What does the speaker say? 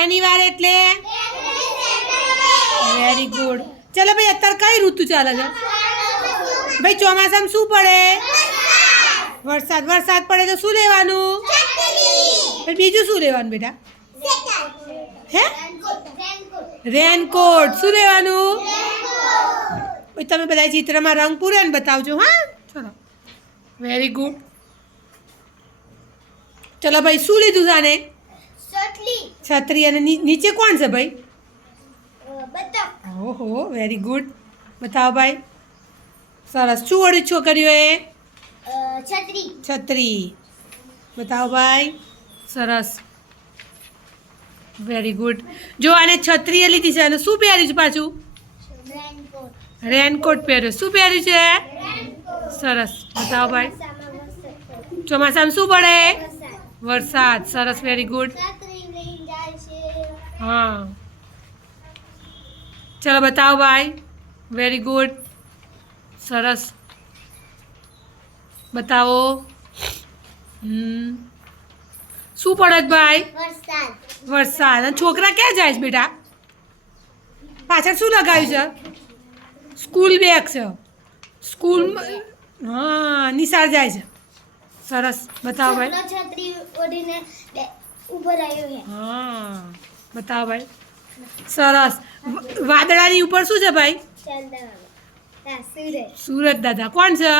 શનિવાર એટલે very good. ચલો ભાઈ, અત્યારે કઈ ઋતુ ચાલે છે ભાઈ? ચોમાસામાં શું પડે? વરસાદ. વરસાદ પડે તો શું લેવાનું? બીજું શું લેવાનું બેટા? હે? રેનકોટ. શું લેવાનું? તમે બધા ચિત્રમાં રંગ પૂરે ને બતાવજો. હા, ચલો વેરી ગુડ. ચલો ભાઈ, શું લીધું છે આને? છત્રી. અને નીચે કોણ છે ભાઈ? ઓહો, વેરી ગુડ. બતાવો ભાઈ. સરસ. શું ઓળ્યું છોકરીઓએ? છત્રી. બતાવો ભાઈ. સરસ, વેરી ગુડ. જો આને છત્રીએ લીધી છે અને શું પહેર્યું છે પાછું? રેનકોટ પહેર્યો. શું પહેર્યું છે? સરસ. બતાવો ભાઈ. ચોમાસામાં શું પડે? વરસાદ. સરસ, વેરી ગુડ. હા, ચલો બતાવો ભાઈ. Very good. સરસ. બતાવો. શું પડે ભાઈ? વરસાદ. અને છોકરા ક્યાં જાય છે બેટા? પાછળ શું લગાવ્યું છે? સ્કૂલ બેગ છે. સ્કૂલ. હા, નિશાળ જાય છે. સરસ. બતાવો ભાઈ. હા, બતાવો ભાઈ. સરસ. વાદળાની ઉપર શું છે ભાઈ? સૂરજ દાદા. કોણ છે?